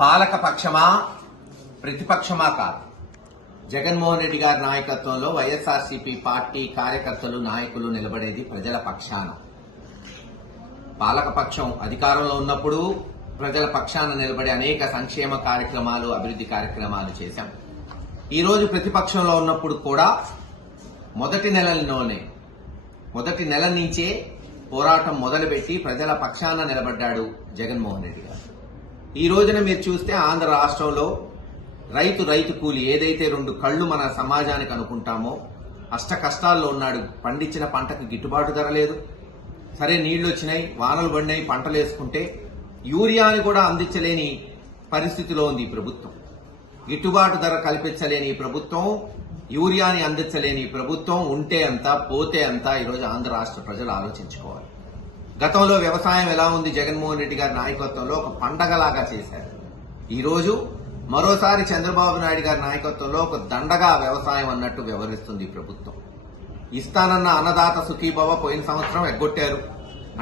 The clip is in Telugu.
పాలక పక్షమా ప్రతిపక్షమా కాదు. జగన్మోహన్ రెడ్డి గారి నాయకత్వంలో వైఎస్ఆర్సీపీ పార్టీ కార్యకర్తలు నాయకులు నిలబడేది ప్రజల పక్షాన. పాలకపక్షం అధికారంలో ఉన్నప్పుడు ప్రజల పక్షాన నిలబడే అనేక సంక్షేమ కార్యక్రమాలు, అభివృద్ధి కార్యక్రమాలు చేశాం. ఈ రోజు ప్రతిపక్షంలో ఉన్నప్పుడు కూడా మొదటి నెల నుంచే పోరాటం మొదలుపెట్టి ప్రజల పక్షాన నిలబడ్డాడు జగన్మోహన్ రెడ్డి గారు. ఈ రోజున మీరు చూస్తే ఆంధ్ర రాష్ట్రంలో రైతు కూలి ఏదైతే 2 కళ్లు మన సమాజానికి అనుకుంటామో అష్ట కష్టాల్లో ఉన్నాడు. పండించిన పంటకు గిట్టుబాటు ధర లేదు. సరే నీళ్లు వచ్చినాయి, వానలు పడినాయి, పంటలు వేసుకుంటే యూరియాని కూడా అందించలేని పరిస్థితిలో ఉంది ఈ ప్రభుత్వం. గిట్టుబాటు ధర కల్పించలేని ఈ ప్రభుత్వం, యూరియాని అందించలేని ప్రభుత్వం ఉంటే అంత పోతే అంత ఈరోజు ఆంధ్ర రాష్ట్ర ప్రజలు ఆలోచించుకోవాలి. గతంలో వ్యవసాయం ఎలా ఉంది? జగన్మోహన్ రెడ్డి గారి నాయకత్వంలో ఒక పండగలాగా చేశారు. ఈరోజు మరోసారి చంద్రబాబు నాయుడు గారి నాయకత్వంలో ఒక దండగా వ్యవసాయం అన్నట్టు వ్యవహరిస్తుంది ప్రభుత్వం. ఇస్తానన్న అన్నదాత సుఖీభవ పోయిన సంవత్సరం ఎగ్గొట్టారు.